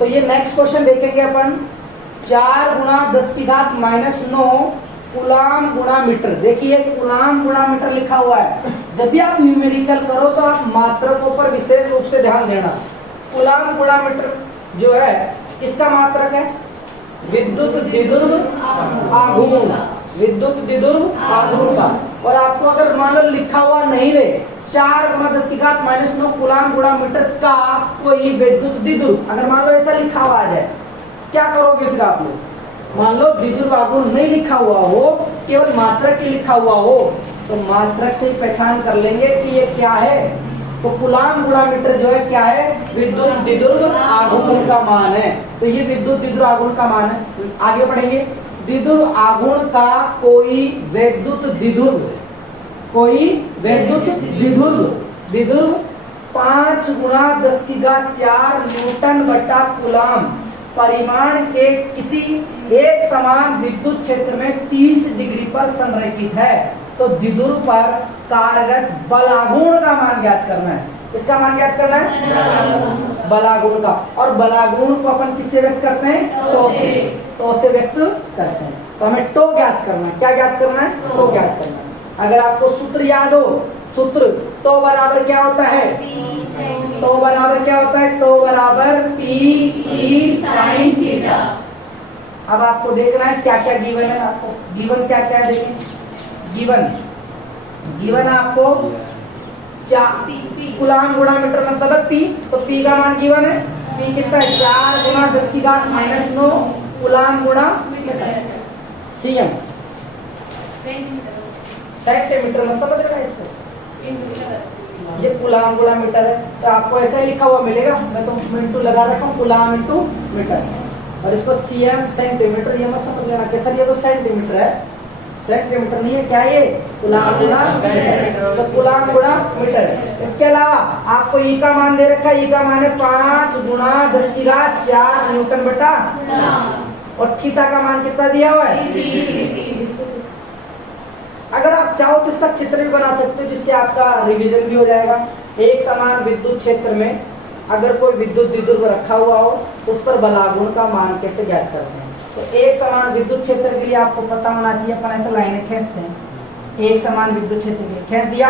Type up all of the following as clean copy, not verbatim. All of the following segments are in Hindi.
तो ये नेक्स्ट क्वेश्चन देखेंगे अपन। 4 गुणा 10 की घात -9 कूलाम गुणा मीटर। देखिए कूलाम गुणा मीटर लिखा हुआ है। जब भी आप न्यूमेरिकल करो तो आप मात्रकों पर विशेष रूप से ध्यान देना। कूलाम गुणा मीटर जो है किसका मात्रक है? विद्युत द्विध्रुव आघूर्ण, विद्युत द्विध्रुव आघूर्ण का। और आपको अगर मान लो लिखा हुआ नहीं रहे 4 गुणा 10 की घात -9 कूलाम गुणा मीटर का कोई विद्युत द्विध्रुव, अगर मान लो ऐसा लिखा हुआ आ जाए, क्या करोगे फिर आप लोग? मान लो द्विध्रुव आघूर्ण नहीं लिखा हुआ हो, केवल मात्रक ही लिखा हुआ हो, तो मात्रक से ही पहचान कर लेंगे कि ये क्या है। तो कूलाम गुणा मीटर जो है क्या है? विद्युत द्विध्रुव आघूर्ण का मान है। तो ये विद्युत द्विध्रुव आघूर्ण का मान है। आगे बढ़ेंगे। द्विध्रुव आघूर्ण का कोई वैद्युत द्विध्रुव, कोई वैद्युत द्विध्रुव 5 गुणा 10 की घात 4 न्यूटन बटा कूलाम परिमाण के किसी एक समान विद्युत क्षेत्र में 30 डिग्री पर संरेखित है। तो द्विध्रुव पर कार्यरत बलाघूर्ण का मान ज्ञात करना है। इसका मान ज्ञात करना है बलाघूर्ण का। और बलाघूर्ण को अपन किससे व्यक्त करते हैं? टो से व्यक्त करते हैं। तो हमें टो ज्ञात करना है। क्या ज्ञात करना है? टो ज्ञात करना है। अगर आपको सूत्र याद हो, सूत्र टो बराबर क्या होता है? टो बराबर क्या होता है? टो बराबर P sin थीटा। अब आपको देखना है क्या क्या गिवन है। आपको गिवन क्या क्या है देखें। गिवन आपको कूलाम गुणा मीटर मतलब है P। तो P का मान गिवन है। P कितना है? 4 गुणा 10 की घात -9 कूलाम गुणा Cm सेंटीमीटर में। समझ रहे हैं इसको? ये कूलाम गुणा मीटर है। तो आपको ऐसा ही लिखा हुआ मिलेगा। मैं तो मिनटू लगा रखा हूँ, कूलाम इंटू मीटर। और इसको Cm सेंटीमीटर, ये मत समझ लेना कि सर ये तो सेंटीमीटर है। सेंटीमीटर नहीं है, क्या ये? कूलाम गुणा मीटर। तो कूलाम गुणा मीटर। इसके अलावा आपको ई का मान दे रखा है। ई का मान है 5 गुणा 10 की घात 4 न्यूटन बटा, और थीटा का मान कितना दिया हुआ है? अगर आप चाहो तो इसका चित्र भी बना सकते हो, जिससे आपका रिवीजन भी हो जाएगा। एक समान विद्युत क्षेत्र में अगर कोई विद्युत द्विध्रुव रखा हुआ हो तो उस पर बलाघूर्ण का मान कैसे ज्ञात करते हैं। तो एक समान विद्युत क्षेत्र के लिए आपको पता होना चाहिए, अपन ऐसे लाइनें खींचते हैं। एक समान विद्युत क्षेत्र के लिए खींच दिया।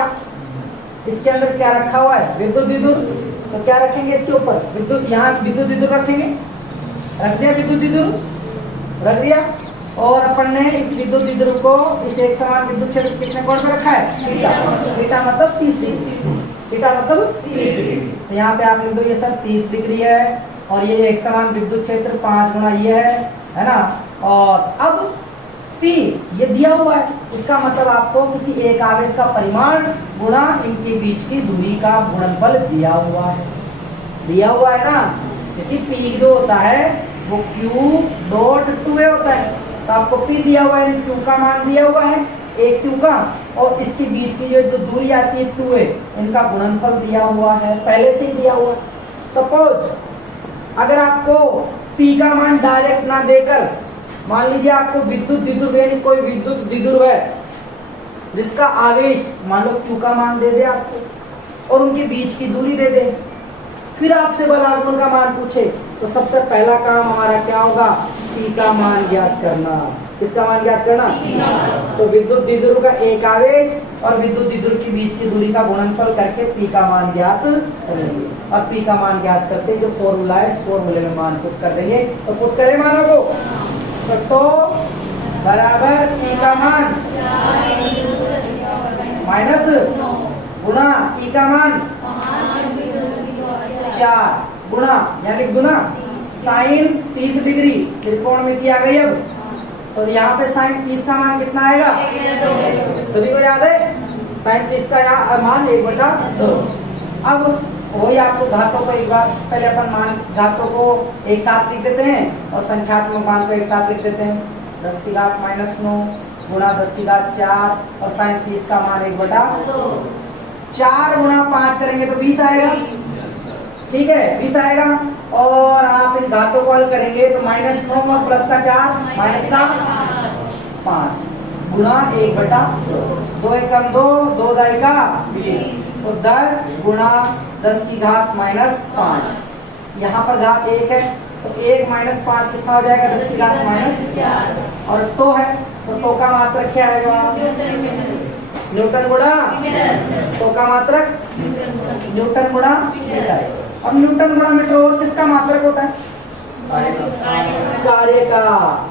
इसके अंदर क्या रखा हुआ है? विद्युत द्विध्रुव। तो क्या रखेंगे इसके ऊपर? विद्युत, यहाँ विद्युत द्विध्रुव रखेंगे। रख दिया विद्युत द्विध्रुव, रख दिया। और अपन ने इस विद्युत द्विध्रुव को इस एक समान विद्युत क्षेत्र कितने कोण में रखा है? थीटा। थीटा मतलब 30 डिग्री। थीटा मतलब 30 डिग्री। तो यहाँ पे आप लिख दो ये सर 30 डिग्री है। और ये एक समान विद्युत क्षेत्र 5 गुणा ये है ना। और अब P ये दिया हुआ है। इसका मतलब आपको किसी एक आवेश का परिमाण गुणा इनके बीच की दूरी का गुणनफल दिया हुआ है। दिया हुआ है ना। क्योंकि P जो होता है वो Q डॉट 2A होता है। तो आपको P दिया हुआ है, Q का मान दिया हुआ है, एक Q का, और इसके बीच की जो दूरी आती है 2A, इनका गुणनफल दिया हुआ है, पहले से ही दिया हुआ है। सपोज अगर आपको P का मान डायरेक्ट ना देकर, मान लीजिए आपको विद्युत द्विध्रुव यानी कोई विद्युत द्विध्रुव है जिसका आवेश मान लो Q का मान दे दे आपको और उनके बीच की दूरी दे दे, फिर आपसे बलाघूर्ण का मान पूछे, तो सबसे पहला काम हमारा क्या होगा? P का मान ज्ञात करना। किसका मान ज्ञात करना? तो विद्युत द्विध्रुव का एक आवेश और विद्युत द्विध्रुव के बीच की दूरी का गुणनफल करके P का मान ज्ञात करेंगे। और P का मान ज्ञात करते जो फॉर्मूला है, इस फॉर्मूले में मान पुट कर देंगे। तो पुट करें मानों को, तो बराबर P का मान माइनस गुणा E का मान 4 गुणा, यहाँ लिख दो ना, साइन 30 डिग्री त्रिकोणमिति आ गई। अब तो यहाँ पे साइन 30 का मान कितना आएगा? सभी को याद है? साइन 30 का मान 1/2। अब वही आपको घातों को एक बार पहले अपन मान घातों को एक साथ लिख देते हैं और संख्यात्मक मान को एक साथ लिख देते हैं। 10 की घात -9 गुणा 10 की घात 4 और साइन 30 का मान 1/2। 4 गुणा 5 करेंगे तो 20 आएगा। ठीक है, 20 आएगा। और आप इन घातों को हल करेंगे तो -9 और प्लस का 4 माइनस का 5 गुणा 1/2। 2 एकम 2, 2 दाई का 20। तो 10 गुणा 10 की घात -5। यहाँ पर घात 1 है तो 1 माइनस 5 कितना हो जाएगा, 10 की घात माइनस 4। और टो है तो टो का मात्रक क्या है जवाब, न्यूटन गुणा टो का मात्रक न्यूटन गुणा मीटर। अब न्यूटन गुणा मीटर और किसका मात्रक होता है, कार्य का,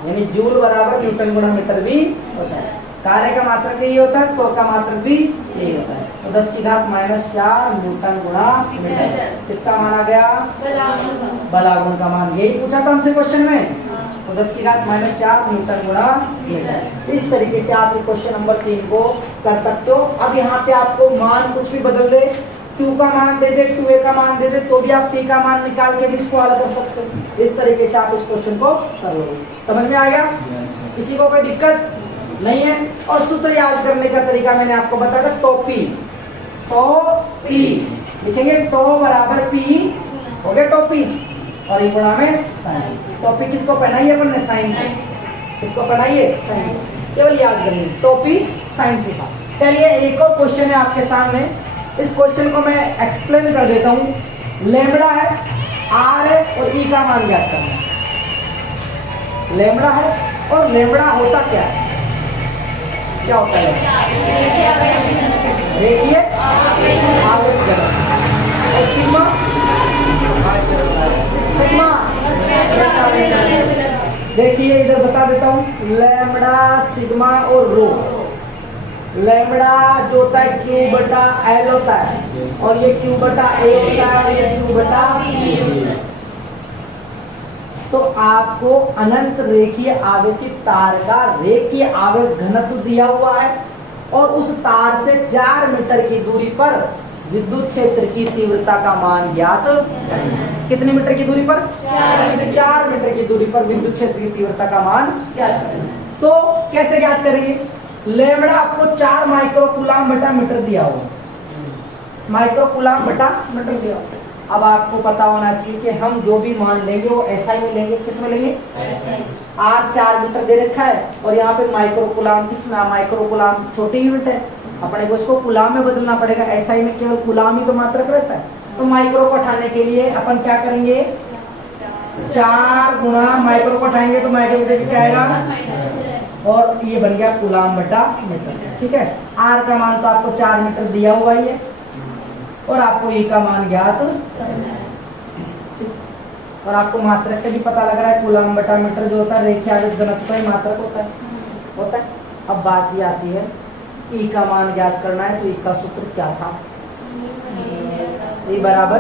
यानी जूल बराबर न्यूटन गुणा मीटर भी होता है। कार्य का मात्रक यही होता है, तो का मात्रक भी यही होता है। तो 10 की घात माइनस 4 न्यूटन गुणा मीटर किसका मान आ गया, बलागुण का मान। यही पूछा था हमसे क्वेश्चन में। तो 10 की घात माइनस 4 न्यूटन गुणा मीटर। इस तरीके से आप ये क्वेश्चन नंबर 3 को कर सकते हो। अब यहाँ पे आपको मान कुछ भी बदल दे, Q का मान दे दे, 2a का मान दे दे, तो भी आप P का मान निकाल के भी इसको हल कर सकते हो। इस तरीके से आप इस क्वेश्चन को कर लो। समझ में आ गया, किसी को कोई दिक्कत नहीं है। और सूत्र याद करने का तरीका मैंने आपको बताया था, टोपी, टोपी लिखेंगे, टो बराबर पी हो गया टोपी, और ये गुणा में साइन। टोपी किसको पहनाई है अपन ने, साइन को। किसको पहनाई है, साइन को। केवल याद करनी, टोपी साइन थीटा। चलिए एक और क्वेश्चन है आपके सामने, इस क्वेश्चन को मैं एक्सप्लेन कर देता हूँ। लेमड़ा है, आर है और ई का मान ज्ञात करना है। लेमड़ा है और लेमड़ा होता क्या है, क्या होता है, रेखीय आवेश घनत्व। और सिग्मा, सिग्मा देखिए इधर बता देता हूँ, लैम्बडा सिग्मा और रो। लैम्बडा जो होता है क्यू बटा एल होता है, और ये क्यू बटा ए होता है, और ये क्यू बटा बी। तो आपको अनंत रेखीय आवेशित तार का रेखीय आवेश घनत्व दिया हुआ है, और उस तार से 4 मीटर की दूरी पर विद्युत क्षेत्र की तीव्रता का मान ज्ञात। कितने मीटर की दूरी पर, 4 मीटर की दूरी पर विद्युत क्षेत्र की तीव्रता का मान ज्ञात करेंगे। तो कैसे ज्ञात करेंगे, लेमड़ा आपको 4 माइक्रोकूलाम बटा मीटर दिया हुआ, माइक्रोकूलाम बटा मीटर दिया हुआ। अब आपको पता होना चाहिए कि हम जो भी मान लेंगे वो एसआई में लेंगे। किस में लेंगे, आर 4 मीटर दे रखा है, और यहाँ पे माइक्रोकूलाम, किसमें, माइक्रोकूलाम छोटी यूनिट है, अपने को इसको कूलाम में बदलना पड़ेगा। एसआई में केवल कूलाम ही तो मात्रक रहता है। तो माइक्रो को हटाने के लिए अपन क्या करेंगे, 4 गुणा माइक्रो को हटाएंगे तो माइक्रो क्या आएगा, और ये बन गया कूलाम बटा मीटर। ठीक है, आर का मान तो आपको 4 मीटर दिया हुआ ही है, और आपको ई का मान ज्ञात, और आपको मात्रक से भी पता लग रहा है, कूलाम बटा मीटर जो होता है रेखीय आवेश घनत्व का मात्रक होता है। अब बात ये आती है, ई का मान ज्ञात करना है, तो ई का सूत्र क्या था, ई बराबर